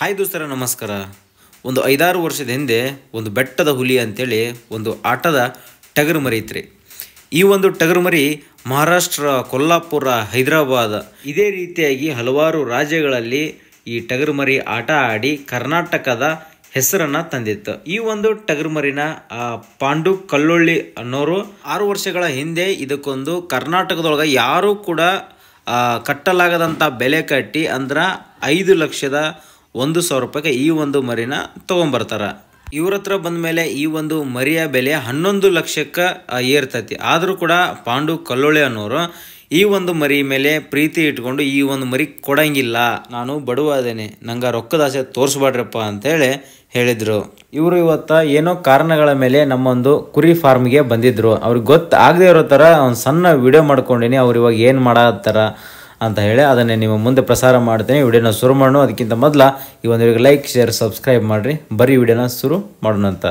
Hi ದೋಸ್ತರ ನಮಸ್ಕಾರ. ಒಂದು 5-6 ವರ್ಷದ ಹಿಂದೆ ಒಂದು ಬೆಟ್ಟದ ಹುಲಿ ಅಂತೇಳಿ ಒಂದು ಆಟದ ಟಗರು ಮರಿ ಇತ್ತು. ಈ ಒಂದು ಟಗರು ಮರಿ ಮಹಾರಾಷ್ಟ್ರ, ಕೊಲ್ಲಾಪುರ, ಹೈದರಾಬಾದ್ ಇದೇ ರೀತಿಯಾಗಿ ಹಲವಾರು ರಾಜ್ಯಗಳಲ್ಲಿ ಈ ಟಗರು ಮರಿ ಆಟ ಆಡಿ ಕರ್ನಾಟಕದ ಹೆಸರನ್ನು ತಂದಿತ್ತು. ಈ ಒಂದು ಟಗರು ಮರಿನ ಪಾಂಡು ಕಲ್ಲೊಳ್ಳಿ ಅನ್ನೋರು 6 ವರ್ಷಗಳ ಹಿಂದೆ ಇದಕ್ಕೊಂದು ಕರ್ನಾಟಕದೊಳಗೆ ಯಾರೂ ಕೂಡ ಕಟ್ಟಲಾಗದಂಥ ಬೆಲೆ ಕಟ್ಟಿ ಅಂದ್ರೆ 5,01,000 ರೂಪಾಯಿಗೆ ಈ ಒಂದು ಮರಿನ ತೊಗೊಂಬರ್ತಾರೆ. ಇವ್ರ ಹತ್ರ ಬಂದ ಮೇಲೆ ಈ ಒಂದು ಮರಿಯ ಬೆಲೆ 11 ಲಕ್ಷಕ್ಕೆ ಏರ್ತೈತಿ. ಆದರೂ ಕೂಡ ಪಾಂಡು ಕಲ್ಲೊಳ್ಳಿ ಅನ್ನೋರು ಈ ಒಂದು ಮರಿ ಮೇಲೆ ಪ್ರೀತಿ ಇಟ್ಕೊಂಡು ಈ ಒಂದು ಮರಿ ಕೊಡಂಗಿಲ್ಲ, ನಾನು ಬಡವ ಅದೇನೆ, ನಂಗೆ ರೊಕ್ಕದ ಆಸೆ ತೋರಿಸ್ಬೇಡ್ರಪ್ಪ ಅಂತೇಳಿ ಹೇಳಿದರು. ಇವರು ಇವತ್ತು ಏನೋ ಕಾರಣಗಳ ಮೇಲೆ ನಮ್ಮೊಂದು ಕುರಿ ಫಾರ್ಮ್ಗೆ ಬಂದಿದ್ದರು. ಅವ್ರಿಗೆ ಗೊತ್ತಾಗದೇ ಇರೋ ಥರ ಒಂದು ಸಣ್ಣ ವಿಡಿಯೋ ಮಾಡ್ಕೊಂಡಿನಿ, ಅವ್ರು ಇವಾಗ ಏನು ಮಾಡತ್ತಾರ ಅಂತ ಹೇಳಿ ಅದನ್ನೇ ನಿಮ್ಮ ಮುಂದೆ ಪ್ರಸಾರ ಮಾಡ್ತೀನಿ. ವಿಡಿಯೋನ ಶುರು ಮಾಡೋಣ. ಅದಕ್ಕಿಂತ ಮೊದಲ ಈ ಒಂದು ವಿಡಿಯೋಗೆ ಲೈಕ್, ಶೇರ್, ಸಬ್ಸ್ಕ್ರೈಬ್ ಮಾಡಿರಿ. ಬರೀ ವಿಡಿಯೋನ ಶುರು ಮಾಡೋಣ ಅಂತ.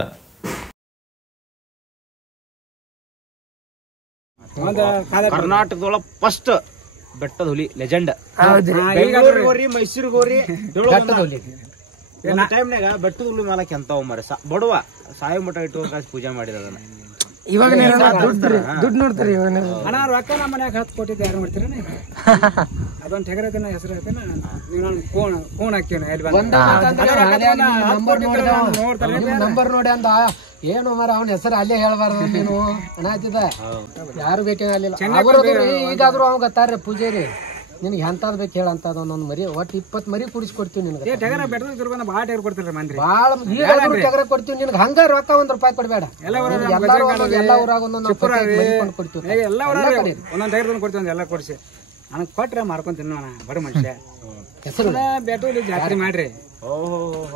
ಕರ್ನಾಟಕದೊಳಗೆ ಫಸ್ಟ್ ಬೆಟ್ಟದ ಹುಲಿ ಲೆಜೆಂಡ್. ಬೆಂಗಳೂರಿಗೆ ಮೈಸೂರಿಗೆ ಹೋರಿ ಟೈಮ್ನಾಗ ಬೆಟ್ಟದ ಹುಲಿ ಮಾಲಕ್ಕೆ ಎಂತ ಮರ ಬಡವ ಸಾಯಿ ಮಠ ಇಟ್ಟು ಪೂಜೆ ಮಾಡಿದ ಅದನ್ನ. ಇವಾಗ ದುಡ್ಡು ನೋಡ್ತಾರೆ. ಹಣ ರೊಕ್ಕ ನಮ್ಮ ಮನ್ಯಾಗ 10 ಕೋಟಿ ಯಾರು ಮಾಡ್ತೀರ? ಅದೊಂದು ಟೆಗರತನ ಹೆಸರು ಐತೇನ, ಕೋಣ ಹಾಕ್ಯನ ನಂಬರ್ ನೋಡಿ ಅಂದ ಏನು ಮರ ಅವನ ಹೆಸರು ಅಲ್ಲೇ ಹೇಳ್ಬಾರ್ದು ನೀನು ಅನಾತಿದ ಯಾರು ಬೇಕೇನಲ್ಲ. ಈಗಾದ್ರೂ ಅವ್ ಗೊತ್ತಾರ್ರಿ ಪೂಜಾರಿ ನಿನ್ಗೆ ಎಂತಾದ್ ಬೇಕು ಹೇಳಂತದ ಒಂದೊಂದ್ ಮರಿ ಒಟ್ಟು 20 ಮರಿ ಕುಡಿಸ್ಕೊಡ್ತೀವಿ ನಿನ್ಗೆ. ಟೆಗರ ಬೆಟ್ಟದ ಬಾಳ ಟೆಗರ್ ಕೊಡ್ತಾರ ಮಂದಿ, ಬಾಳ ಟೆಗರ ಕೊಡ್ತೀವಿ ನಿನ್ಗೆ. ಹಂಗ ರೊಕ್ಕ 1 ರೂಪಾಯಿ ಕೊಡ್ಬೇಡ. ಎಲ್ಲ ಊರಾಗ ಒಂದೊಂದು ಕೊಡ್ತೀವಿ. ಎಲ್ಲ ಒಂದೊಂದ್ ಟೆಗರ್ ಕೊಡ್ತೀವಿ, ಎಲ್ಲ ಕೊಡ್ಸಿ ನನಗ್ ಕೊಟ್ರೆ ಮಾರ್ಕೊಂಡ್ ತಿನ್ನೋಣ ಬಡ ಮನುಷ್ಯ. ಹೆಸರು ಬೆಟ್ಟದಲ್ಲಿ ಜಾತ್ರೆ ಮಾಡ್ರಿ,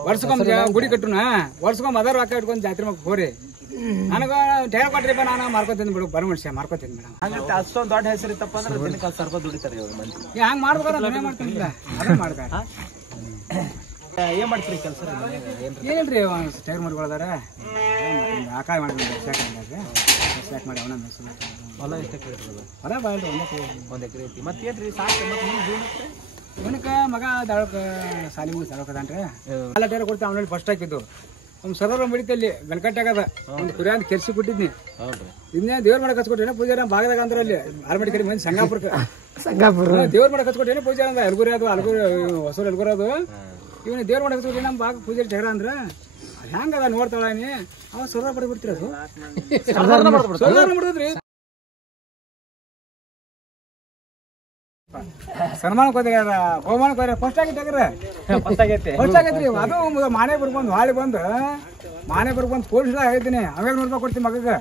ವರ್ಷಕ್ಕೊಮ್ಮೆ ಗುಡಿ ಕಟ್ಟುನ, ವರ್ಷಕ್ಕೊಮ್ಮೆ ಅದರ ರೊಕ್ಕ ಇಟ್ಕೊಂಡ್ ಜಾತ್ರೆ ಮಕ್ಕ ಹೋರಿ. ನನಗ ಟೈರ್ ಕೊಟ್ರಿಪ್ಪ, ನಾನು ಮಾರ್ಕೊತೀನಿ ಬಿಡು ಬರ ಮನುಷ್ಯ, ಮಾರ್ಕೊತೀನಿ ಮೇಡಮ್. ಅಷ್ಟೊಂದು ದೊಡ್ಡ ಹೆಸರು ಇತ್ತಪ್ಪ ಅಂದ್ರೆ ದಿನಕ್ಕೆ 10,000 ರೂಪಾಯಿ ದುಡಿತಾರೆ ಇವ್ರು ಮಂದಿ. ಹಂಗ ಮಾಡ್ಬೇಕಾದ್ರೆ ಮನೆ ಮಾಡ್ತೀನಿ ಅದೇ ಮಾಡ್ಬೇಡ. ಏನ್ ಮಾಡ್ತೀರಿ ಕೆಲಸ? ಏನಿಲ್ರಿ ಟೈರ್ ಮಾಡ್ಕೊಳ್ದಾರ ಆಕಾಯ ಮಾಡಿ ಸ್ಯಾಕ್ ಮಾಡಿ ಅವನ ಹೊಲ ಎಷ್ಟು ಎಕರೆ ಇರ್ತದೆ? ಹೊಲ ಬಾಳ್ರಿ 1 ಎಕರೆ ಐತಿ. ಮತ್ತೇನ್ರಿ ಸಾಕು ಮತ್ತೆ ಜೀವನಕ್ಕೆ ಇವನಕ ಮಗ ದಾಳಕ ಸಾಲಿ ಮುಗಿ ಸಾಲಕದಾನ್ರಿ. ಎಲ್ಲ ಟೈರ್ ಕೊಡ್ತೀವಿ. ಅವನಲ್ಲಿ ಫಸ್ಟ್ ಹಾಕಿದ್ದು ಅವ್ನು ಸರ್ವರ್ ಬಿಡಿತಲ್ಲಿ ಬೆಲ್ಕಟ್ಟಾಗದ ಒಂದು ಕುರಿ ಅಂತ ಕೆರ್ಸಿ ಕೊಟ್ಟಿದ್ನಿ. ಇನ್ನೇ ದೇವ್ರ ಮಾಡಕ್ ಹಚ್ಕೊಟ್ಟೇನೆ ಪೂಜಾರ ಭಾಗದಾಗ ಅಂದ್ರೆ ಅಲ್ಲಿ ಆಲ್ಮಡಿ ಕಡೆ ಮಂದಿ ಸಂಗಾಪುರ ದೇವ್ರ ಮಾಡಕ್ ಹಚ್ಕೊಟ್ಟೇನೆ ಪೂಜಾರ ಅಂದ ಅಲ್ಗುರಿ ಅದು ಹೊಸೂರು ಅಲ್ಗುರ ಅದು. ಇವನು ದೇವ್ರ ಮಾಡಕ್ ಹಚ್ಕೊಟ್ಟೆ ನಮ್ಮ ಭಾಗ ಪೂಜಾರಿ ಟೆಗರ ಅಂದ್ರ ಹೆಂಗದ ನೋಡ್ತಾಳನಿ ಅವ ಸರ್ವರ್ ಪಡಿ ಬಿಡ್ತೀರ ಅದು ಸರ್ವರ್ ಮಾಡಿದ್ರಿ. ಸನ್ಮಾನಕ್ಕೆ ಹೋದ ಬಹುಮಾನಕ್ಕೆ ಹೋದ್ರೆ ಫಸ್ಟ್ ಆಗೈತೆ ಫಸ್ಟ್ ಆಗೈತ್ರಿ. ಅದು ಮಾನೆ ಬರ್ಬಂದು ಹಾಳಿ ಬಂದು ಮಾನೆ ಬರ್ಬಂದು ಪೊಲೀಸ್ ಆಗೈತೀನಿ. ಅವಾಗ 100 ರೂಪಾಯಿ ಕೊಡ್ತೀನಿ ಮಗಗೆ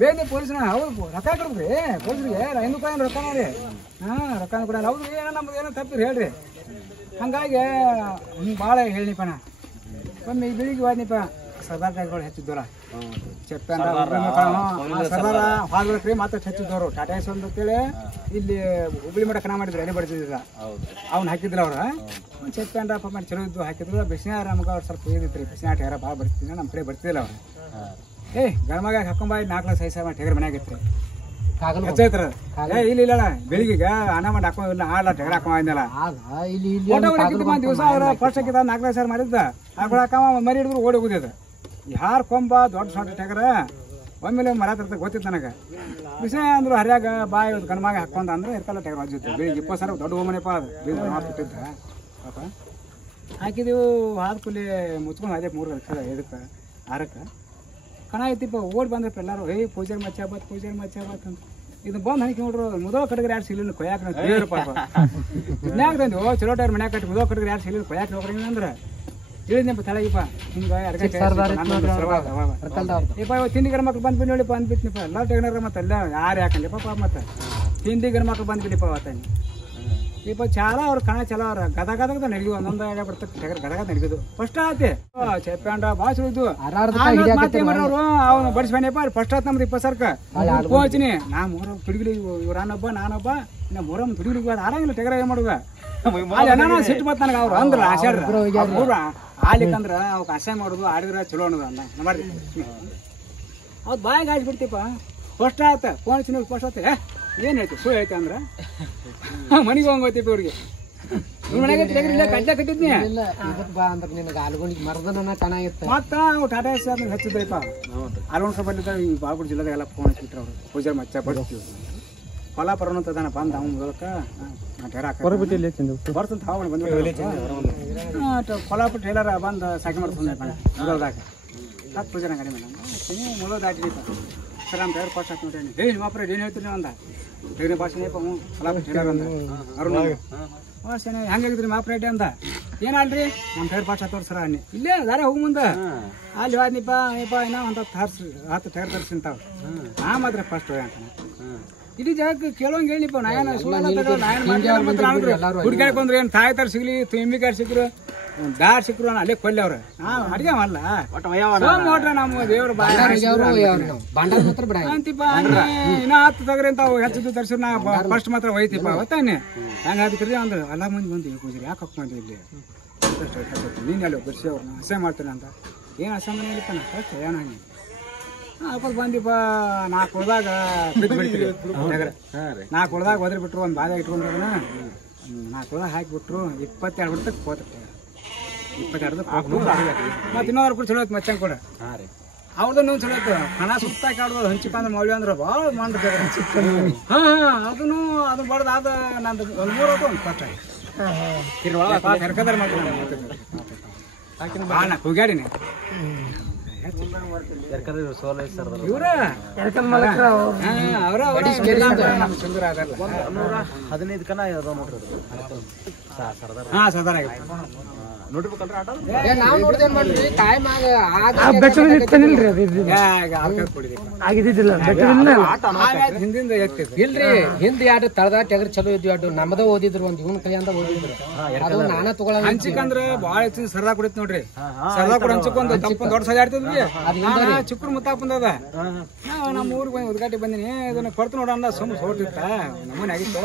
ಬೇಗ ಪೊಲೀಸ್ನ. ಹೌದು ರೊಕ್ಕ ಕೊಡ್ರಿ ಪೊಲೀಸ್ರಿಗೆ 5 ರೂಪಾಯಿ ರೊಕ್ಕ ನೋಡಿ. ರೊಕ್ಕ ಕೊಡ ಹೌದು ಏನೋ ನಮ್ದು ಏನೋ ತಪ್ಪಿರಿ ಹೇಳ್ರಿ. ಹಂಗಾಗಿ ಭಾಳ ಹೇಳಿನಿಪ್ಪ ನಾ. ಒಮ್ಮೆ ಈ ಬೆಳಿಗ್ಗೆ ಹೋದ್ನಿಪ್ಪ ಸರ್ದಾರ್ ಟೈರ್ಗಳು ಹೆಚ್ಚಿದ್ದವ್ರ ಚೆಪ್ಪೆಂಡ ಸರ್ದಾರ ಹಾಲ್ಬೇಕ್ರಿ ಮತ್ತೆ ಹೆಚ್ಚಿದ್ದವ್ರು ಟಾಟಾ ಎಸ್ ಅಂತೇಳಿ ಇಲ್ಲಿ ಹುಬ್ಳಿ ಮಠ ಕಣ ಮಾಡಿದ್ರು, ಎಲೆ ಬಡ್ತಿದ್ರ ಅವ್ನು ಹಾಕಿದ್ರು. ಅವ್ರ ಚೆಪ್ಪೆಂಡ ಪಾಪ ಮಾಡಿ ಚಲೋ ಇದ್ದು ಹಾಕಿದ್ರು. ಬಿಸಿನಾರ ನಮ್ಗೆ ಅವ್ರು ಸ್ವಲ್ಪ ಇದಿತ್ತು ರೀ, ಬಿಸಿನಾರ ಟೆಗರ ಭಾಳ ಬರ್ತಿದ್ದ ನಮ್ಮ ಕಡೆ ಬರ್ತಿದ್ದಿಲ್ಲ ಅವ್ರು. ಗರ್ಮಗ ಹಾಕೊಂಬ 4 ಲಕ್ಷ 5 ಸಾವಿರ ಟೆಗರ್ ಮನೆಯಾಗಿತ್ತು ಹೆಚ್ಚೈತ್ರ. ಇಲ್ಲ ಬೆಳಿಗ್ಗೆ ಅನ್ನ ಮಾಡಿ ಹಾಕೊಂಡಿಲ್ಲ ಆಲ ಟೆಗರ್ ಹಾಕೊಂಬಂದಿಲ್ಲ ದಿವಸ ಅವ್ರ ಫಸ್ಟ್ ಹಾಕಿದ 4 ಲಕ್ಷ ಮಾಡಿದ್ದ ಹಾಕೊಂಡು ಹಾಕವ ಮರಿ ಹಿಡಿದ್ರು ಓಡಿ ಹೋಗುದಿದ. ಯಾರು ಕೊಂಬ ದೊಡ್ಡ ಸೊಟ್ಟ ಟೆಗರ ಒಮ್ಮೆಲೆ ಮರ ತರ್ತ ಗೊತ್ತಿತ್ತು ನನಗೆ. ಬಿಸಿ ಅಂದ್ರು ಹರಿಯಾಗ ಬಾಯಿ ಗಣಮಾಗ ಹಾಕೊಂಡ ಅಂದ್ರೆ ಇರ್ಕಲ್ಲ ಟೆಗರ್ ಅಜ್ಜುತ್ತೆ. ಬೆಳಿಗ್ಗೆ 20 ಸಾವಿರ ದೊಡ್ಡ ಹೋಮನೆಪ್ಪ ಅದು ಬೀಜ ಮಾಡ್ಬಿಟ್ಟಿದ್ದ ಪಾಪ. ಹಾಕಿದೀವು ಹಾದ ಕೂಲಿ ಮುಚ್ಕೊಂಡು ಅದೇ 3 ಲಕ್ಷ 5ಕ್ಕೆ 6ಕ್ಕೆ ಕಣ ಐತಿಪ್ಪ. ಓಡಿ ಬಂದ್ರಪ್ಪ ಎಲ್ಲಾರು ಪೂಜಾರಿ ಮಚ್ಚಾಬತ್ ಪೂಜಾರಿ ಮಚ್ಚಾಬತ್ ಅಂತ. ಇದು ಬಂದು ಹಣಿಕೆ ನೋಡ್ರು ಮುದೋ ಕಡೆಗೆ ಯಾರು ಸಿಲಿನ ಕೊಯ್ಯಾಕ ಪಾಪ ಇನ್ಯಾಗ ತಂದು ಚಲೋ ಟೈರ್ ಮನ್ಯಾಗ ಕಟ್ಟಿ ಮುದೋ ಕಡೆಗೆ ಯಾರು ಸಿಲಿನ ಕೊಯ್ಯಾಕ ಹೋಗ್ರಿ ಅಂದ್ರೆ ಹೇಳಿದ್ನಪ್ಪ ತಳಗಿಪ್ಪ ಹಿಂಗೆ ತಿಂಡಿ ಗರ ಮಕ್ಳು ಬಂದ್ಬಿಟ್ಟು ನೋಡಿಪ್ಪ ಅಂದ್ಬಿಟ್ನಿಪ್ಪ. ಎಲ್ಲ ಟೆಗ್ನರ ಮತ್ತೆ ಎಲ್ಲ ಯಾರು ಯಾಕಂದಿಪ್ಪ ಮತ್ತೆ ತಿಂಡಿ ಗರ ಮಕ್ಳು ಬಂದ್ಬಿಟ್ಟಿಪ್ಪ ಅವತ್ತ ಇಪ್ಪ ಚಾಲ ಅವ್ರ ಕಣ ಚಲೋ ಅವ್ರ ಗದಗದ ನಡಿದ್ವು. ಒಂದೊಂದು ಐಡಿಯಾ ಬರ್ತಕ್ಕ ಟೆಗರ್ ಗದಗ ನಡಿಗೋದು ಫಸ್ಟ್ ಆತಿ ಚೆಪ್ಪಂಡ ಭಾಳ ಚಲೋ ಅವ್ರು ಅವ್ನು ಬಡಿಸ್ಬೇನಪ್ಪ ಫಸ್ಟ್ ಆತ್ ನಮ್ದು 20 ಸಾವಿರಕ್ಕೆ ಹೋಗ್ತೀನಿ. ನಾ ಮೂರ ತುಡುಗಿಲಿ ಇವ್ರನ್ನೊಬ್ಬ ನಾನೊಬ್ಬ ಇನ್ನ ಮೂರಮ್ಮ ತುಡುಗಿಲಿಗೆ ಆರಂಗಿಲ್ಲ ಟೆಗರ ಏನ್ ಮಾಡುದ ಸಿಟ್ಟು ಬತ್ ನನಗೆ. ಅವ್ರು ಅಂದ್ರ ಆಶಾಡ್ರ ಆಲಿಕ್ಕಂದ್ರ ಅವ್ಕ ಆಶೆ ಮಾಡುದು ಆಡಿದ್ರ ಚಲೋ ಅನ್ನೋದು ಅಲ್ಲ ಮಾಡ್ರಿ. ಅವ್ರು ಬಾಯಿಗೆ ಹಾಕ್ಬಿಡ್ತಿಪ್ಪ ಫಸ್ಟ್ ಆತ ಫೋನ್ ಚಿನ್ನ ಫಸ್ಟ್ ಆತ ಏನ್ ಐತಿ ಸುಳ್ಳು ಐತೆ ಅಂದ್ರ ಮನೆಗೆ ಹೋಗೋತಿಪ್ಪ ಇವ್ರಿಗೆ. ಮನೆಗೆ ತೆಗಿರಿಲ್ಲ ಕಡ್ಲೆ ಕಟ್ಟಿದ್ನಿ ಇಲ್ಲ ಇದಕ್ ಬಾ ಅಂದ್ರೆ ನಿನಗೆ ಆಲ್ಗೊಂಡಿಗೆ ಮರದನ ಚೆನ್ನಾಗಿತ್ತು ಮತ್ತ ಟಾಟಾ ಎಸ್ ಅದನ್ನ ಹಚ್ಚಿದ್ರಪ್ಪ ಅಲ್ಗೊಂಡ್ ಕಬ್ಬಲ್ಲಿದ್ದ ಈ ಬಾಗಲಕೋಟೆ ಜಿಲ್ಲೆದಾಗ ಎಲ್ಲ ಫೋನ್ ಹಚ್ಚಿಟ್ರು ಅವ್ರು ಪೂಜಾರಿ ಮಚ್ಚ ಬಡ್ತೀವಿ ಕೊಲ್ಲಾಪುರ ಅಂತದಾನ ಬಂದ ಅವ್ನ ಮೂಲಕ ಬರ್ತಂತ ಹಾವಳಿ ಬಂದ್ಬಿಟ್ಟು ಕೊಲ್ಲಾಪುರ ಟೇಲರ್ ಬಂದು ಸಾಕಿ ಮಾಡ್ಕೊಂಡು ಮುಗೋದಾಗ ಸಾಕು ಪೂಜಾರ ಗಾಡಿ ಮೇಡಮ್ ಮುಗೋ ದಾಟಿದೀಪ ಸರ್ ನಮ್ಮ ಟೈರ್ ಪಾಸ್ ಹಾಕಿ ನೋಡ್ರಿ ನಿಮ್ಮಪ್ಪ ಏನು ಹೇಳ್ತೀರಿ ಅಂದ ಟೈರ್ ಪಾಸ್ ಹ್ಞೂ ಕೊಲ್ಲಾಪುರ ಟೇಲರ್ ಅಂದ ಅರುಣ ಸೇನೆ ಹೆಂಗಾಗಿದ್ರಿ ಮಾಪ್ ರೇಟ್ ಅಂದ ಏನಲ್ರಿ ನಮ್ಮ ಟೈರ್ ಪಾಸ್ ಹಾಕೋರು ಸರ ಅನ್ನಿ ಇಲ್ಲೇ ದಾರೆ ಹೋಗಿ ಮುಂದೆ ಅಲ್ಲಿ ಹೋದ್ನಿಪ್ಪ ಏನೋ ಒಂದು 10 ಟೈರ್ ತರಿಸಿಂತಾವ ನಾ ಮಾತ್ರ ಫಸ್ಟ್ ಹೋಗಿ ಅಂತಾನೆ ಇಡೀ ಜಾಗಕ್ಕೆ ಕೇಳೋಂಗೆ ಹೇಳಿಪ್ಪ ನಾಯನ ಹುಡುಗಾಕ್ ಬಂದ್ರೆ ಏನು ತಾಯಿ ತರ ಸಿಗ್ಲಿ ಎಮ್ಮಿ ಕಾರ್ ಸಿಕ್ಕರು ದಾರ್ ಸಿಕ್ಕರು ಅಲ್ಲೇ ಕೊಲ್ಲಿ ಅವ್ರು ಅಡಿಗೆ ಮಾಡಲ್ಲ ನೋಡ್ರ ನಮ್ಮ ದೇವ್ರ ಅಂತಿಪ್ಪ ಇನ್ನ 10 ತಗ್ರಿ ಅಂತ ಹೆಚ್ಚಿದ್ದು ತರ್ಸಿರ್ ನಾ ಫಸ್ಟ್ ಮಾತ್ರ ಒಯ್ತಿಪ್ಪ ಅವತ್ತಾನೆ ಹಂಗ ಅದಕ್ಕೆ ಅಂದ್ರೆ ಎಲ್ಲ ಮಂದಿ ಬಂದು ಕೂಜಿರಿ ಯಾಕೆ ಹಾಕೊಂಡ್ರಿ ಇಲ್ಲಿ ನೀನು ಅಲ್ಲಿ ಬರ್ಸಿ ಅವ್ರನ್ನ ಹಸೆ ಮಾಡ್ತೀನಿ ಅಂತ ಏನು ಹಸೆ ಮಾಡಿಲ್ಲಪ್ಪ ನಾ ಫಸ್ಟ್ ಏನೋ ಹಂಗೆ ಹಾಕೋದು ಬಂದಿಪ್ಪ 4 ಹೊಲ್ದಾಗ ಬಿಡ್ತೀವಿ 4 ಹೊಲ್ದಾಗ ಒದ್ರಿ ಬಿಟ್ರು ಒಂದು ಬಾದ ಇಟ್ಕೊಂಡ್ರನ 4 ಹೊಲ್ದಾಗ ಹಾಕಿಬಿಟ್ರು 22 ಬಿಡ್ತಕ್ಕೆ ಹೋಗ್ತಾರೆ 22 ಮತ್ತೆ ಇನ್ನೊಂದು ಕೂಡ ಚಲೋ ಐತೆ ಮಚ್ಚಂಗೆ ಕೂಡ ಅವ್ರದ್ದು ನೀವು ಚಲೋ ಐತೆ ಹಣ ಸುತ್ತಾಕಿ ಆಡ್ಬೋದು ಹಂಚಿಕೊಂಡ್ರೆ ಮೌಲ್ಯ ಅಂದ್ರೆ ಭಾಳ ಮಾಡ್ತಾರೆ ಅದನ್ನು ಅದನ್ನ ಬಡ್ದು ಅದು ನಂದು ಒಂದು 3 ಹೊತ್ತು ಒಂದು ಫಸ್ಟ್ ಕರ್ಕದಾರ ಮಾಡ್ತೀನಿ ಹೋಗ್ಯಾಡಿನಿ ಇವ್ರ ಸರ್ದಾರ್ ನಾವ್ ನೋಡ್ದೇನ್ ಮಾಡ್ರಿ ಟೈಮ್ ಹಿಂದಿಂದ ಇಲ್ರಿ ಹಿಂದ್ ಎರಡು ತಳದ ಟೆಗರ್ ಚಲೋ ಇದ್ವಿ ಅಡ್ಡು ನಮ್ಮದ ಓದಿದ್ರು ಒಂದ್ ಇವನ್ ಕೈಯಿಂದ ಓದಿದ್ರು ಅದು ನಾನ ತಗೊಳ ಹಂಚಿಕಂದ್ರ ಬಾಳ ಸರ್ದಾ ಕುಡಿತ್ ನೋಡ್ರಿ ಸರ್ದಾ ಕೂಡ ಹಂಚಿಕೊಂಡ್ ತಪ್ಪ ದೊಡ್ಡ ಸಲ ಆಡ್ತಿದ್ವಿ ಚಿಕ್ಕರು ಮುತ್ತಾಕ್ ಬಂದದ ನಮ್ಮ ಊರಿಗೆ ಬಂದು ಉದ್ಘಾಟಿ ಬಂದಿನಿ ಇದನ್ನ ಕೊಡ್ತು ನೋಡ ಅಂದ ಸುಮ್ ಸೋಟಿತ್ತ ನಮ್ಮನೆ ಆಗಿತ್ತು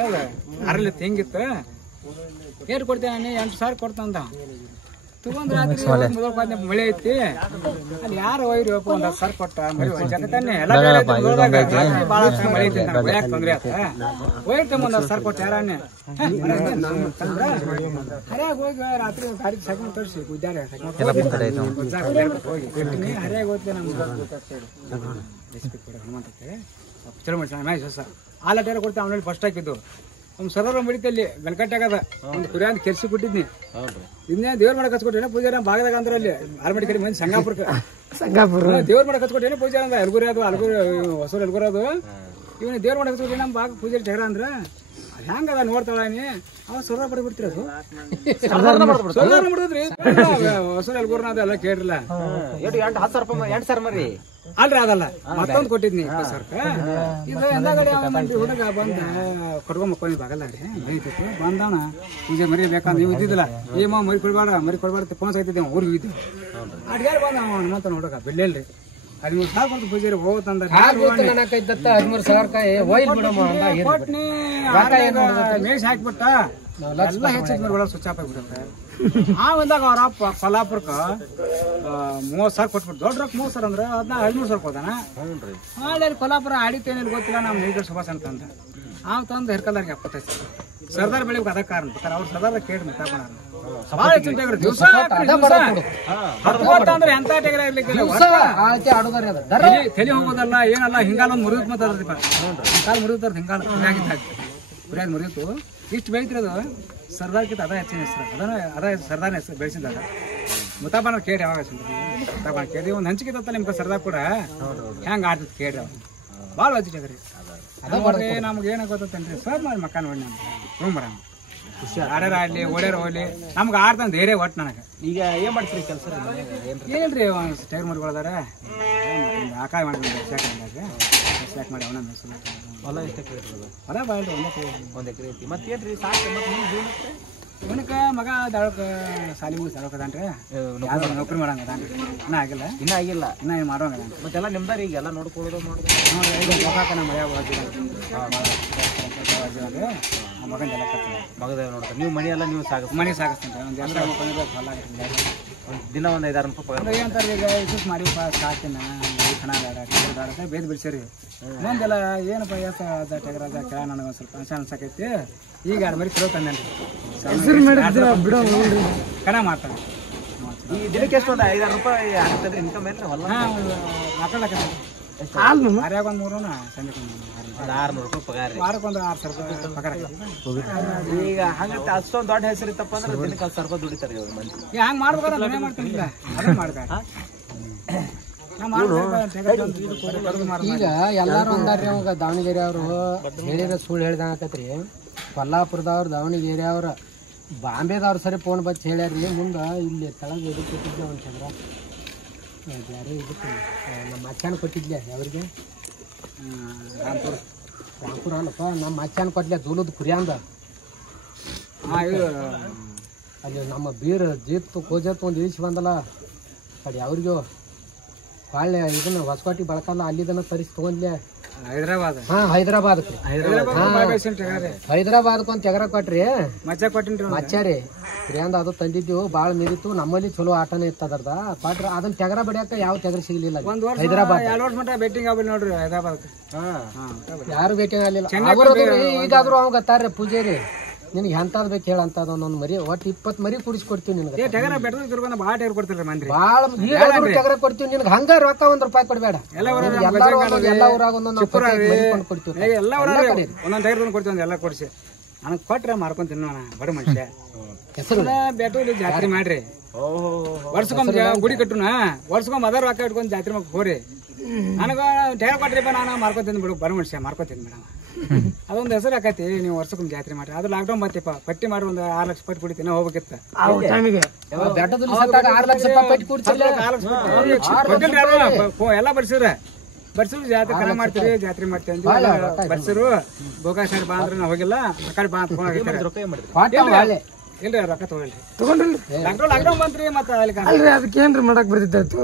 ಅರಲ್ಲಿ ತೆಂಗಿತ್ತು ಏಟ್ ಕೊಡ್ತೇನೆ 8,000 ಕೊಡ್ತಂದ ತಗೊಂಡ್ ರಾತ್ರಿ ಮಳೆ ಐತಿ ಅಲ್ಲಿ ಯಾರು ಒಯ್ರಿ ಒಂದ್ 10,000 ಕೊಟ್ಟ ಜಗತ್ತಾನೆ ಎಲ್ಲ ಬಾಳ ಮಳೆ ಐತಿ ಬೆಳ್ಯಾಕ ತೊಂದ್ರೆ ಆತ ಒಯ್ತ ಒಂದ್ 10,000 ಕೊಟ್ಟ ಯಾರನ್ನೇ ಹರಿಯಾಗ ಹೋಗಿ ರಾತ್ರಿ ಗಾಡಿ ಸೈಕಲ್ ತರಿಸಿ ಗುದ್ದಾರ ಹೋಗಿ ಹರಿಯಾಗ ಹೋಗ್ತೇನೆ ಹನುಮಂತ ಚಲೋ ಮಾಡ್ತಾನೆ ಮ್ಯಾಚ್ ಹೊಸ ಆಲ ಟೈರ್ ಕೊಡ್ತೇವೆ ಅವನಲ್ಲಿ ಫಸ್ಟ್ ಹಾಕಿದ್ದು ನಮ್ಮ ಸರ್ದಾರ ಮಡಿತಲ್ಲಿ ಗಣಕಟ್ಟೆ ಆಗದ ಒಂದು ಕುರಿ ಅಂತ ಕೆಲ್ಸಿ ಕೊಟ್ಟಿದ್ನಿ ಇನ್ನೇ ದೇವ್ರ ಮಾಡಕ್ ಹಚ್ಕೊಟ್ಟೇನೆ ಪೂಜಾರ ಭಾಗದಾಗ ಅಂದ್ರೆ ಅಲ್ಲಿ ಆಲ್ಮಡಿ ಕಡೆ ಮಂದಿ ಸಂಗಾಪುರ ದೇವ್ರ ಮಾಡಕ್ ಹಚ್ಕೊಟ್ಟೇನೆ ಪೂಜಾರ ಅಂದ ಅಲ್ಗುರಿ ಅದು ಅಲ್ಗುರಿ ಹೊಸೂರು ಅಲ್ಗುರಿ ಅದು ಇವನು ದೇವ್ರ ಮಾಡಕ್ ಹಚ್ಕೊಟ್ಟೆ ನಮ್ಮ ಭಾಗ ಪೂಜಾರಿ ಟಗರ ಅಂದ್ರ ಹೆಂಗದ ನೋಡ್ತಾಳನಿ ಅವ ಸರ್ದಾರ ಪಡಿ ಬಿಡ್ತೀರ ಅದು ಸರ್ದಾರ ಮಾಡಿದ್ರಿ ಹೊಸೂರು ಅಲ್ಗುರ್ನ ಅದೆಲ್ಲ ಕೇಳಿರಲ್ಲ 8,000 ಮರಿ ಅಲ್ರಿ ಅದಲ್ಲ ಮತ್ತೊಂದು ಕೊಟ್ಟಿದ್ನಿ 20,000 ಇದು ಎಂದಾಗಡೆ ಹುಡುಗ ಬಂದ ಕೊಡ್ಕೊಂಡ್ ಮಕ್ಕೊಂಡಿ ಬಾಗಲ್ಲಾಡಿ ಬೈತಿತ್ತು ಬಂದವನ ಪೂಜೆ ಮರಿ ಬೇಕಂದ್ರೆ ನೀವು ಇದ್ದಿದ್ದಿಲ್ಲ ಏಮ ಮರಿ ಕೊಡ್ಬಾರ್ದು ಫೋನ್ ಸಾಯ್ತಿದ್ದೆ ಊರಿಗೆ ಹೋಗಿದ್ವಿ ಅಡ್ಗಾರ ಬಂದ ಹನುಮಂತನ ಹುಡುಗ ಬೆಳ್ಳೆಲ್ರಿ 13,000 ಕೊಟ್ಟು ಪೂಜಾರಿ ಹೋಗುತ್ತಂದ 13,000 ಕೊಟ್ನಿ ಮೇಷ್ ಹಾಕ್ಬಿಟ್ಟ ಎಲ್ಲ ಹೆಚ್ಚಿದ್ ಒಳಗೆ ಸ್ವಿಚ್ ಆಫ್ ಆಗಿಬಿಡುತ್ತೆ ಆ ಒಂದಾಗ ಅವ್ರ ಅಪ್ಪ ಕೊಲ್ಲಾಪುರಕ್ಕ 30,000 ಕೊಟ್ಬಿಟ್ಟು ದೊಡ್ಡ ರೊಕ್ಕ 30,000 ಅಂದ್ರೆ ಅದನ್ನ 13,000 ಹೋದಾನ ಅಲ್ಲಿ ಕೊಲ್ಲಾಪುರ ಆಡಿತೇನೇನು ಗೊತ್ತಿಲ್ಲ ನಮ್ಮ ನೀಗರ್ ಸುಭಾಷ್ ಅಂತಂದ ಅವ್ ತಂದು ಹೆರ್ಕಲ್ದಾರಿಗೆ 75,000 ಸರ್ದಾರ್ ಬೆಳಿಗ್ಗೆ ಅದ ಕಾರಣ ಅವ್ರು ಸರ್ದಾರ ಕೇಳಿ ಮುತ್ತಾಕೊಂಡ ಭಾಳ ಹೆಚ್ಚಿನ ಟಗರ್ ದಿವಸ ಅಂದ್ರೆ ಎಂತ ಟಗರ ತಲೆ ಹೋಗೋದಲ್ಲ ಏನಲ್ಲ ಹಿಂಗಾಲ ಒಂದು ಮುರಿದ್ ಮಾತಾಡ್ರಿ ಕಾಲು ಮುರಿತಾರ ಹಿಂಗಾಲ ಕುರಿಯಾಗಿ ಮುರಿತು ಇಷ್ಟು ಬೆಳಿತಿರೋದು ಸರ್ದಾರ್ಕಿಂತ ಅದ ಹೆಚ್ಚಿನ ಹೆಸರು ಅದ ಸರ್ದಾರ್ನ ಹೆಸರು ಬೆಳೆಸಿದಾಗ ಮುತಾಬಾನ ಕೇಳಿ ಯಾವಾಗ ಮುತಾಬಾನ ಕೇಳಿ ಒಂದು ಹಂಚಿಕೆ ತತ್ತಲ್ಲ ನಿಮ್ಗೆ ಸರ್ದಾರ್ ಕೂಡ ಹೆಂಗೆ ಆಡ್ತದೆ ಕೇಳಿ ಅವ್ರು ಭಾಳ ಹಚ್ಚಿಟ್ರಿ ನೋಡ್ರಿ ನಮ್ಗೆ ಏನಾಗ ಗೊತ್ತೇನ್ರಿ ಸರ್ ಮಾಡಿ ಮಕ್ಕ ನೋಡಿ ನಮ್ಗೆ ರೂಮ್ ಬರ ಆಡ್ಯಾರ ಆಡ್ಲಿ ಓಡ್ಯಾರ ಹೋಗ್ಲಿ ನಮ್ಗೆ ಆಡ್ತಾನೆ ಧೈರ್ಯ ಒಟ್ಟು ನನಗೆ ಈಗ ಏನ್ ಮಾಡ್ತೀರಿ ಕೆಲಸ ಏನ್ರಿ ಟೈರ್ ಮಾಡ್ಕೊಳ್ದಾರ ಆಕಾಯ ಮಾಡಿ ಸ್ಯಾಕ್ ಮಾಡಿ ಅವನ ಮೆಸು ಹೊಲ ಎಷ್ಟು ಎಕರೆ ಇರ್ತದೆ ಹೊಲ ಬಾಳ್ರಿ 1 ಎಕರೆ ಐತಿ ಮತ್ತೇನ್ರಿ ಸಾಕು ಇವನಕ್ಕೆ ಮಗ ದಾಳಕ ಸಾಲಿ ಮುಗಿಸಿ ದಾಳಕದಾನ್ರಿ ಯಾವ್ದು ನೌಕರಿ ಮಾಡಂಗದಾನ್ರಿ ಇನ್ನೂ ಆಗಿಲ್ಲ ಇನ್ನೂ ಏನು ಮಾಡೋಂಗ ಮತ್ತೆಲ್ಲ ನಿಮ್ದಾರಿ ಈಗ ಎಲ್ಲ ನೋಡ್ಕೊಳ್ಳೋದು ನೋಡ್ರಿ ಈಗ ಗೋಕಾಕ ನಮ್ಮ ಮಳೆ ಮಗನ ಎಲ್ಲ ಕಟ್ತೀನಿ ಮಗದ ನೋಡ್ತಾರೆ. ನೀವು ಮನಿ ಎಲ್ಲ ನೀವು ಮನೆ ಸಾಗಿಸ್ತೀನಿ ಒಂದು ಜಾತ್ರೆ ಮಕ್ಕಳಿಗೆ ಹೊಲ ದಿನ ಒಂದು 5-6 ರೂಪಾಯಿ ಪಗಾರ ಏನಂತಾರೆ ಈಗ ಇಷ್ಟು ಮಾಡಿಪ್ಪ ಸಾಕಿನ ಕಣ ಬೇಡ ಟಗರ್ ಬೇಡ ಅಂತ ಬೇದ್ ಬಿಡ್ಸಿರಿ ಮುಂದೆಲ್ಲ ಏನಪ್ಪ ಅದ ಟಗರ್ ಅದ ಕೆಳ ನನಗೆ ಒಂದು ಸ್ವಲ್ಪ ಅನ್ಸಕೈತಿ ಈಗ 2 ಮರಿ ಚಲೋ ತಂದೇನ್ರಿ ಕಣ ಮಾಡ್ತಾನೆ ಈ ದಿನಕ್ಕೆ ಎಷ್ಟು ಒಂದು 5-6 ರೂಪಾಯಿ ಆಗ್ತದ್ರಿ ಇನ್ಕಮ್ ಏನ್ರಿ ಹೊಲ? ಮಾತಾಡಕತ್ತಿ ಮಾರ್ಯಾಗ ಒಂದು 3 ಸಂಜೆ 600 ರೂಪಾಯಿ ಪಗಾರ ರೀ. ವಾರಕ್ಕೊಂದು 6,000 ರೂಪಾಯಿ ಪಗಾರ ಈಗ ಹಂಗಂತ ಅಷ್ಟೊಂದು ದೊಡ್ಡ ಹೆಸರಿತ್ತಪ್ಪ ಅಂದ್ರೆ ದಿನಕ್ಕೆ 10,000 ರೂಪಾಯಿ ದುಡಿತಾರೆ ಇವ್ರು ಮಂದಿ. ಹಂಗೆ ಮಾಡ್ಬೇಕಾದ್ರೆ ಮನೆ ಮಾಡ್ತೀನಿಲ್ಲ ಅದನ್ನ ಮಾಡ್ಬೇಡ ಈಗ ಎಲ್ಲಾರು ಅಂದಾರ್ರಿ ಅವಾಗ ದಾವಣಗೆರೆ ಅವರು ಹೇಳಿದ್ರೆ ಸುಳ್ಳು ಹೇಳ್ದಂಗ ಆಕತ್ರಿ. ಕೊಲ್ಲಾಪುರದವ್ರು ದಾವಣಗೆರೆ ಅವ್ರ ಬಾಂಬೆದವ್ರು ಸರಿ ಫೋನ್ ಬಚ್ಚಿ ಹೇಳ್ಯಾರ್ರಿ ಮುಂದೆ ಇಲ್ಲಿ ತೆಳಗೆ ಇದಕ್ಕೆ ಕೊಟ್ಟಿದ್ದೆ ಒಂದು ಚಂದ್ರ ಬೇರೆ ಇದಕ್ಕೆ ನಮ್ಮ ಅಚ್ಚಾನ ಕೊಟ್ಟಿದ್ಲೆ ಅವ್ರಿಗೆ ರಾಂಪುರ ಅಲ್ಲಪ್ಪ ನಮ್ಮ ಅಚ್ಚಾನ ಕೊಟ್ಲೆ ದೂಲದ ಕುರಿಯಂದ ಅಲ್ಲಿ ನಮ್ಮ ಬೀರ್ ಜೀತ್ ಕೋಜತ್ ಒಂದು ಇಳಿಸಿ ಬಂದಲ್ಲ ಕಡೆ ಅವ್ರಿಗೂ ಬಾಳೆ ಇದನ್ನ ಹೊಸಕೋಟಿ ಬಳಕಲ್ಲ ಅಲ್ಲಿದನ್ನ ತರಿಸಿ ತಗೊಂಡ್ಲೆ ಹೈದರಾಬಾದ್ ಹೈದರಾಬಾದ್ಕೊಂದು ತೆಗರ ಕೊಟ್ರಿ ಮಚ್ಚ ಕೊಟ್ಟಿನ್ರಿ ಮಚ್ಚಾರಿ ಪ್ರಿಯಾಂದ ಅದು ತಂದಿದ್ದೀವಿ ಬಾಳ ಮೀರಿತ್ತು ನಮ್ಮಲ್ಲಿ ಚಲೋ ಆಟನೇ ಇತ್ತು ಅದ್ರದ ಕೊಟ್ರ ಅದನ್ನ ತೆಗರ ಬಡಿಯಾಕ ಯಾವ ತೆಗರ ಸಿಗ್ಲಿಲ್ಲ ಹೈದರಾಬಾದ್ 2 ವರ್ಷ ಮಟ್ಟ ಬೆಟ್ಟಿಂಗ್ ಆಗ್ಬಿಟ್ಟು ನೋಡ್ರಿ ಹೈದರಾಬಾದ್ ಯಾರು ಭೇಟಿ ಆಗ್ಲಿಲ್ಲ ಈಗಾದ್ರು ಅವ್ ಗೊತ್ತಾರ್ರಿ ಪೂಜಾರಿ ನಿನ್ಗೆ ಎಂತಾದ್ ಬೇಕು ಹೇಳ ಅಂತದ ಒಂದೊಂದು ಮರಿ ಒಟ್ಟು 20 ಮರಿ ಕುಡಿಸ್ಕೊಡ್ತೀವಿ ನಿನ್ಗೆ ಟಗರ ಬೆಟ್ಟದ ತಿರ್ಗೊಂಡ ಭಾಳ ಟಗರ್ ಕೊಡ್ತಿರ್ರಿ ಮಂದಿ ಬಾಳ ತೆಗರ ಕೊಡ್ತೀವಿ ನಿನ್ಗೆ ಹಂಗ ರೊಕ್ಕ 1 ರೂಪಾಯಿ ಕೊಡ್ಬೇಡ ಎಲ್ಲ ಊರಾಗ ಒಂದೊಂದು ಕೊಡ್ತೀವಿ ಎಲ್ಲ ಒಂದೊಂದು ಟಗರ್ ಕೊಡ್ತೀವಿ ಎಲ್ಲ ಕೊಡ್ಸಿ ನನಗೆ ಕೊಟ್ರೆ ಮಾರ್ಕೊಂಡ್ ತಿನ್ನೋಣ ಬಡ ಮನುಷ್ಯ ಹೆಸರು ಬೆಟ್ಟಲ್ಲಿ ಜಾತ್ರೆ ಮಾಡ್ರಿ ವರ್ಷಕ್ಕೊಮ್ಮೆ ಗುಡಿ ಕಟ್ಟುನ ವರ್ಷಕ್ಕೊಮ್ಮೆ ಅದರ ರೊಕ್ಕ ಇಟ್ಕೊಂಡು ಜಾತ್ರೆ ಮಕ್ಕ ಹೋರಿ ನನಗ ಟಗರ್ ಕೊಟ್ರಿಪ್ಪ ನಾನು ಮಾರ್ಕೊತೀನಿ ಬಿಡು ಬಡ ಮನುಷ್ಯ ಮಾರ್ಕೊತೀನಿ ಮೇಡಮ್ ಅದೊಂದು ಹೆಸರು ಆಕೈತಿ ನೀವು ವರ್ಷಕ್ಕೊಮ್ಮೆ ಜಾತ್ರೆ ಮಾಡ್ರಿ ಅದು ಲಾಕ್ಡೌನ್ ಬರ್ತಿಪ್ಪ ಪಟ್ಟಿ ಮಾಡಿ ಒಂದು 6 ಲಕ್ಷ ಪಟ್ಟಿ ಕುಡಿತೀನಿ ಹೋಗ್ಬೇಕಿತ್ತ 6 ಲಕ್ಷ ಪಟ್ಟಿ ಕುಡಿಸಿಲ್ಲ ಎಲ್ಲ ಬರ್ಸಿರು ಜಾತ್ರೆ ಕಲೆ ಮಾಡ್ತೀವಿ ಜಾತ್ರೆ ಮಾಡ್ತೀವಿ ಬರ್ಸಿರು ಬೋಗಾ ಸೈಡ್ ಬಾ ಅಂದ್ರೆ ನಾವು ಹೋಗಿಲ್ಲ ಆ ಕಡೆ ಬಾ ಅಂತ ಇಲ್ರಿ ರೊಕ್ಕ ತಗೊಂಡ್ರಿ ಲಾಕ್ಡೌನ್ ಬಂತ್ರಿ ಮತ್ತ ಅದಕ್ಕೇನ್ರಿ ಮಾಡಕ್ ಬರ್ತಿತ್ತು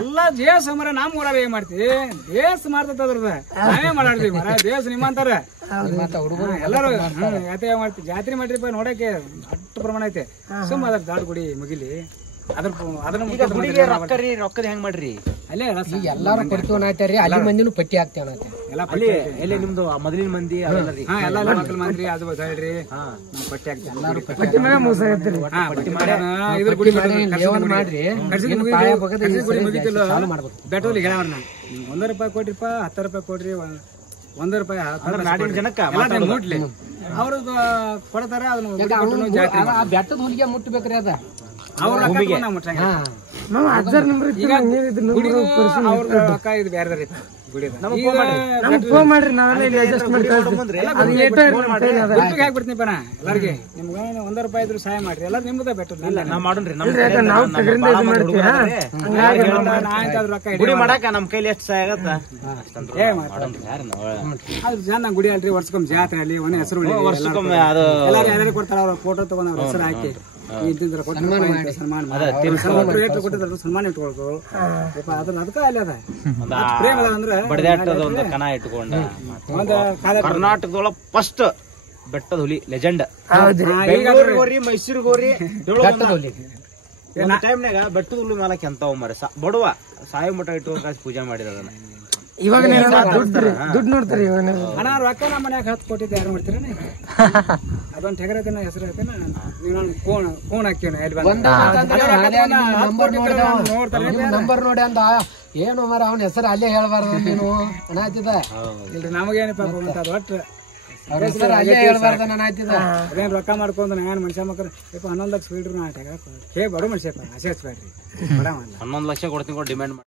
ಎಲ್ಲ ದೇಶ ಮರ ನಮ್ ಊರಾಗ ಏನ್ ಮಾಡ್ತೀವಿ ದೇಶ ಮಾಡ್ತದ್ರದ ನಾವೇ ಮಾಡಾಡ್ತೀವಿ ಮರ ದೇಶ ನಿಮ್ಮ ಅಂತಾರ ಎಲ್ಲಾರು ಯಾತ್ರೆ ಮಾಡ್ತೀವಿ ಜಾತ್ರೆ ಮಾಡ್ರಿಪ್ಪ ನೋಡಕ್ಕೆ ಅಷ್ಟು ಪ್ರಮಾಣ ಐತೆ ಸುಮ್ಮ ಅದ್ರ ದಾಡ್ ಗುಡಿ ಮುಗಿಲಿ ರೊಕ್ಕದ ಹೆಂಗ್ ಮಾಡ್ರಿ ಅಲ್ಲೇ ಎಲ್ಲಾರು ಕೊಡ್ತೀವಿ ಅನ್ನತ್ಯಾರಿ ಅಲ್ಲಿ ಮಂದಿನೂ ಪಟ್ಟಿ ಹಾಕ್ತೇವ ಎಲ್ಲ ನಿಮ್ದು ಮೊದಲಿನ ಮಂದಿ ಎಲ್ಲ ಮಕ್ಕಳ ಮಂದಿ ಅದು ಹೇಳ್ರಿ ಪಟ್ಟಿ ಬೆಟ್ಟದಲ್ಲಿ ಹೇಳವ್ರನ್ನ 1 ರೂಪಾಯಿ ಕೊಡ್ರಿಪ್ಪ 10 ರೂಪಾಯಿ ಕೊಡ್ರಿ 1 ರೂಪಾಯಿ ನಾಡಿನ ಜನಕ್ಕ ಮುಟ್ಲಿ ಅವ್ರು ಕೊಡ್ತಾರ ಅದನ್ನ ಬೆಟ್ಟದ ಹುಲಿಗೆ ಮುಟ್ಟಬೇಕ್ರಿ ಅದ ಹಾಕ್ಬಿಡ್ತೀನಿಪ್ಪ ನಾ ಎಲ್ಲರಿಗೆ ನಿಮ್ಗೆ 1 ರೂಪಾಯಿ ಇದ್ರು ಸಹಾಯ ಮಾಡ್ರಿ ಎಲ್ಲ ನಿಮ್ದ ಬೆಟ್ಟದ ಮಾಡಾಕ ನಮ್ ಕೈಲಿ ಎಷ್ಟು ಸಹಾಯ ಆಗತ್ತ ಅದು ಜನ ಗುಡಿ ಅಲ್ರಿ ವರ್ಷಕ್ಕೊಮ್ಮೆ ಜಾತ್ರೆ ಅಲ್ಲಿ ಒಂದ್ ಹೆಸರು ಎಲ್ಲಾರು ಕೊಡ್ತಾರ ಅವ್ರ ಫೋಟೋ ತಗೊಂಡ್ ಅವ್ರ ಹೆಸರು ಹಾಕಿ ಸನ್ಮಾನ ಇಟ್ಕೊಳ್ತು ಅದನ್ನ ಅದಕ್ಕ ಅಲ್ಲಿ ಅದ ಪ್ರೇಮ ಅಂದ್ರೆ ಕಣ ಇಟ್ಕೊಂಡ ಕರ್ನಾಟಕದೊಳಗ ಫಸ್ಟ್ ಬೆಟ್ಟದ ಹುಲಿ ಲೆಜೆಂಡ್ ಮೈಸೂರಿಗೆ ಹೋರಿ ಟೈಮ್ನಾಗ ಬೆಟ್ಟದ ಹುಲಿ ಮಾಲಕ್ಕೆ ಅಂತ ಮರ ಬಡವ ಸಾಯಿ ಮಠ ಇಟ್ಟು ಪೂಜೆ ಮಾಡಿದ ಅದನ್ನ ಇವಾಗ ದುಡ್ಡು ನೋಡ್ತಾರೆ ಅಣ್ಣ ರೊಕ್ಕ ನಮ್ಮ ಮನ್ಯಾಗ 10 ಕೋಟಿ ತಯಾರು ಮಾಡ್ತೀರ ಅದೊಂದು ಟಗರ ಹೆಸರು ಐತೆ ಫೋನ್ ಹಾಕ್ತೀವಿ ನಂಬರ್ ನೋಡಿ ಅಂದ ಏನು ಮರ ಅವನ ಹೆಸರು ಅಲ್ಲೇ ಹೇಳ್ಬಾರ್ದು ನೀನು ಅನಾತಿದ ಇಲ್ರಿ ನಮಗೇನಪ್ಪ ಒಟ್ಟು ಅಲ್ಲೇ ಹೇಳ್ಬಾರ್ದ ಅನಾತಿದ ಅದೇನ್ ರೊಕ್ಕ ಮಾಡ್ಕೊಂಡು ನಾನು ಮನುಷ್ಯ ಮಕ್ಕಳು 11 ಲಕ್ಷ ಬಿಡ್ರಿ ನಾ ಟಗರ ಬಡ ಮನುಷ್ಯಪ್ಪ ಆಸೆ ಹಚ್ಬೇಡ್ರಿ 11 ಲಕ್ಷ ಕೊಡ್ತೀನಿ ಡಿಮ್ಯಾಂಡ್